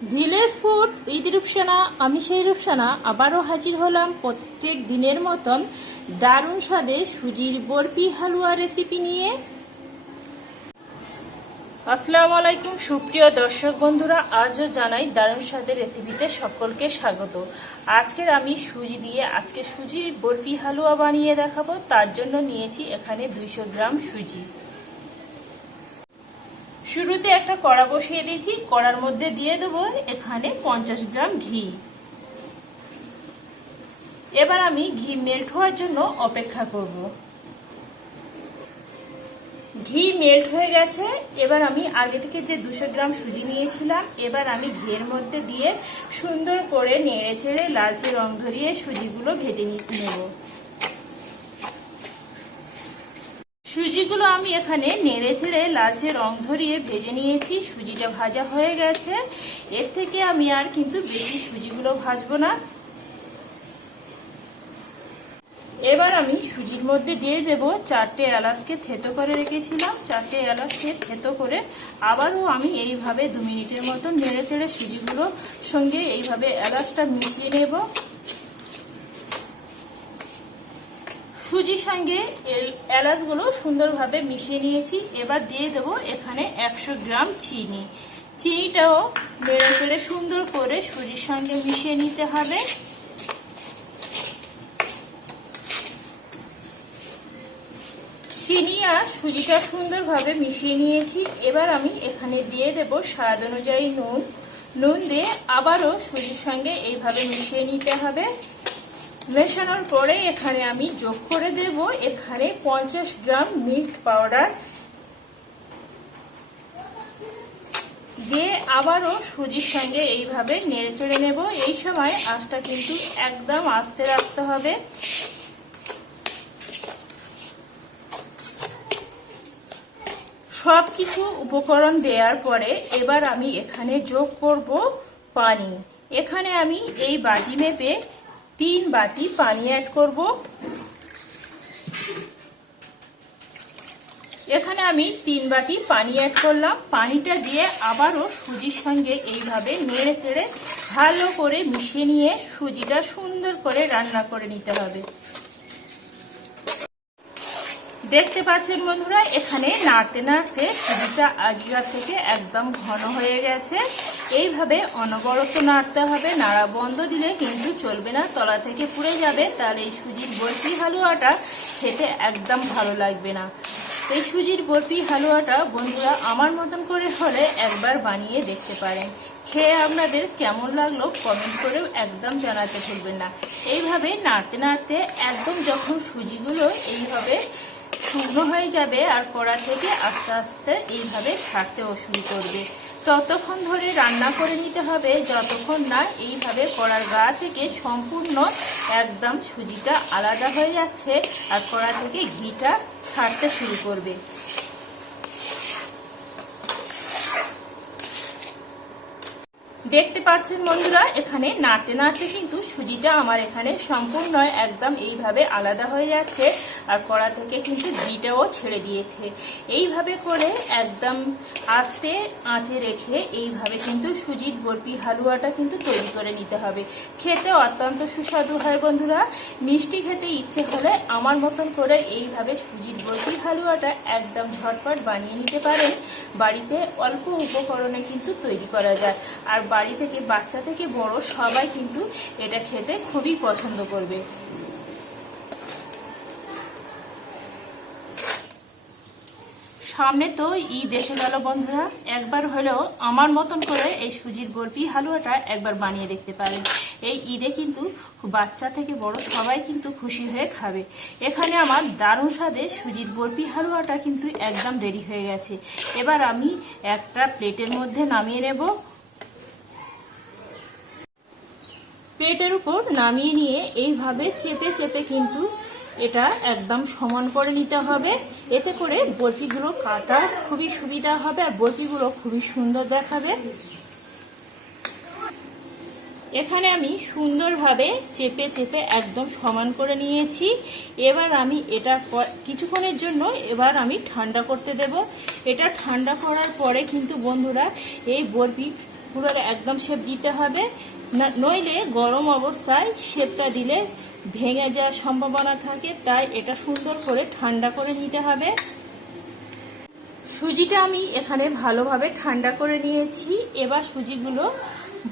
Village food, Eid Rupsana, আমি সেই রূপসানা, আবারও হাজির হলাম প্রত্যেক দিনের মতন দারুণ স্বাদে সুজির বরফি হালুয়া রেসিপি নিয়ে। আসসালামু আলাইকুম, সুপ্রিয় দর্শক বন্ধুরা, আজও জানাই দারুণ স্বাদের রেসিপিতে সকলকে স্বাগত। আজকের আমি সুজি দিয়ে আজকে সুজির বরফি হালুয়া বানিয়ে দেখাবো, তার জন্য নিয়েছি এখানে দুইশো গ্রাম সুজি। শুরুতে একটা কড়া বসিয়ে দিয়েছি, কড়ার মধ্যে দিয়ে দেবো এখানে পঞ্চাশ গ্রাম ঘি। এবার আমি ঘি মেল্ট হওয়ার জন্য অপেক্ষা করব। ঘি মেল্ট হয়ে গেছে, এবার আমি আগে থেকে যে দুশো গ্রাম সুজি নিয়েছিলাম, এবার আমি ঘিয়ের মধ্যে দিয়ে সুন্দর করে নেড়ে চেড়ে লালচে রং ধরিয়ে সুজিগুলো ভেজে নিতে নেব। সুজিগুলো আমি এখানে নেড়ে ছেড়ে লালচে রং ধরিয়ে ভেজে নিয়েছি। সুজিটা ভাজা হয়ে গেছে। এর থেকে আমি আর কিন্তু বেশি সুজিগুলো ভাজবো না। এবার আমি সুজির মধ্যে দিয়ে দেব চারটে এলাচকে থেতো করে রেখেছিলাম। চারটে এলাচকে থেতো করে আবারও আমি এইভাবে দু মিনিটের মতো নেড়ে চেড়ে সুজিগুলো সঙ্গে এইভাবে এলাচটা মিশিয়ে নেব। সুজির সঙ্গে এলাচগুলো সুন্দরভাবে মিশিয়ে নিয়েছি। এবার দিয়ে দেবো এখানে একশো গ্রাম চিনি। চিনিটাও নেড়ে চেড়ে সুন্দর করে সুজির সঙ্গে মিশিয়ে নিতে হবে। চিনি আর সুজিটা সুন্দরভাবে মিশিয়ে নিয়েছি। এবার আমি এখানে দিয়ে দেব স্বাদ অনুযায়ী নুন। নুন দিয়ে আবারও সুজির সঙ্গে এইভাবে মিশিয়ে নিতে হবে। মেশানোর পরে এখানে আমি যোগ করে দেব। এখানে পঞ্চাশ গ্রাম মিল্ক পাউডার। দিয়ে আবারও সুজির সঙ্গে এইভাবে নেড়ে চেড়ে নেব। এই সময় আঁচটা কিন্তু একদম আস্তে রাখতে হবে। সব কিছু উপকরণ দেওয়ার পরে এবার আমি এখানে যোগ করব পানি। এখানে আমি এই বাটি মেপে তিন বাটি পানি অ্যাড করব। এখানে আমি তিন বাটি পানি অ্যাড করলাম। পানিটা দিয়ে আবারও সুজির সঙ্গে এইভাবে নেড়ে চেড়ে ভালো করে মিশিয়ে নিয়ে সুজিটা সুন্দর করে রান্না করে নিতে হবে। দেখতে পাচ্ছেন বন্ধুরা, এখানে নাড়তে নাড়তে সুজিটা আগিকার থেকে একদম ঘন হয়ে গেছে। এইভাবে অনবরত নাড়তে হবে। নাড়া বন্ধ দিলে কিন্তু চলবে না। তলা থেকে পুড়ে যাবে। তাহলে এই সুজির বরফি হালুয়াটা খেতে একদম ভালো লাগবে না। এই সুজির বরফি হালুয়াটা বন্ধুরা আমার মতন করে হলে একবার বানিয়ে দেখতে পারেন। খেয়ে আপনাদের কেমন লাগল কমেন্ট করেও একদম জানাতে ভুলবেন না। এইভাবে নাড়তে নাড়তে একদম যখন সুজিগুলো এইভাবে শুকনো হয়ে যাবে আর কড়া থেকে আস্তে আস্তে এইভাবে ছাড়তেও শুরু করবে। ততক্ষণ ধরে রান্না করে নিতে হবে। যতক্ষণ না এইভাবে কড়ার গা থেকে সম্পূর্ণ একদম সুজিটা আলাদা হয়ে যাচ্ছে আর কড়া থেকে ঘিটা ছাড়তে শুরু করবে। দেখতে পাচ্ছেন বন্ধুরা, এখানে নাড়তে নাড়তে কিন্তু সুজিটা আমার এখানে সম্পূর্ণ একদম এইভাবে আলাদা হয়ে যাচ্ছে আর কড়া থেকে কিন্তু ঘিটাও ছেড়ে দিয়েছে। এইভাবে করে একদম আস্তে আঁচে রেখে এইভাবে কিন্তু সুজির বরফি হালুয়াটা কিন্তু তৈরি করে নিতে হবে। খেতে অত্যন্ত সুস্বাদু হয় বন্ধুরা। মিষ্টি খেতে ইচ্ছে হলে আমার মতন করে এইভাবে সুজির বরফি হালুয়াটা একদম ঝটপট বানিয়ে নিতে পারেন। বাড়িতে অল্প উপকরণে কিন্তু তৈরি করা যায়। আর বাড়ি থেকে, বাচ্চা থেকে বড় সবাই কিন্তু এটা খেতে খুবই পছন্দ করবে। সামনে তো ঈদ এসে গেল বন্ধুরা। একবার হলেও আমার মতন করে এই সুজির বরফি হালুয়াটা একবার বানিয়ে দেখতে পারেন। এই ঈদে কিন্তু বাচ্চা থেকে বড় সবাই কিন্তু খুশি হয়ে খাবে। এখানে আমার দারুণ স্বাদে সুজির বরফি হালুয়াটা কিন্তু একদম রেডি হয়ে গেছে। এবার আমি একটা প্লেটের মধ্যে নামিয়ে নেব। প্লেটের উপর নামিয়ে নিয়ে এইভাবে চেপে চেপে কিন্তু এটা একদম সমান করে নিতে হবে। এতে করে বরফিগুলো কাটা খুবই সুবিধা হবে আর বরফিগুলো খুবই সুন্দর দেখাবে। এখানে আমি সুন্দরভাবে চেপে চেপে একদম সমান করে নিয়েছি। এবার আমি এটা কিছুক্ষণের জন্য এবার আমি ঠান্ডা করতে দেব। এটা ঠান্ডা করার পরে কিন্তু বন্ধুরা, এই বরফি পুরো একদম শেপ দিতে হবে। নইলে গরম অবস্থায় শেপটা দিলে ভেঙে যাওয়ার সম্ভাবনা থাকে, তাই এটা সুন্দর করে ঠান্ডা করে নিতে হবে। সুজিটা আমি এখানে ভালোভাবে ঠান্ডা করে নিয়েছি। এবার সুজিগুলো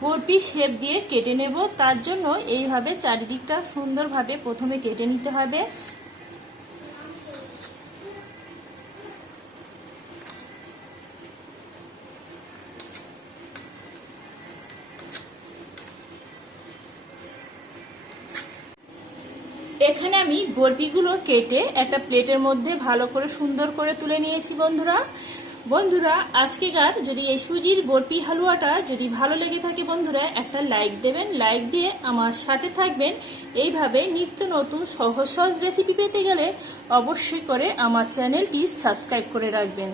বরফি শেপ দিয়ে কেটে নেব। তার জন্য এইভাবে চারিদিকটা সুন্দরভাবে প্রথমে কেটে নিতে হবে। এখানে আমি বরফিগুলো কেটে একটা প্লেটের মধ্যে ভালো করে সুন্দর করে তুলে নিয়েছি, বন্ধুরা। বন্ধুরা, আজকেকার যদি এই সুজির বরফি হালুয়াটা যদি ভালো লেগে থাকে, বন্ধুরা, একটা লাইক দেবেন, লাইক দিয়ে আমার সাথে থাকবেন। এইভাবে নিত্য নতুন সহজ সহজ রেসিপি পেতে গেলে অবশ্যই করে আমার চ্যানেলটি সাবস্ক্রাইব করে রাখবেন।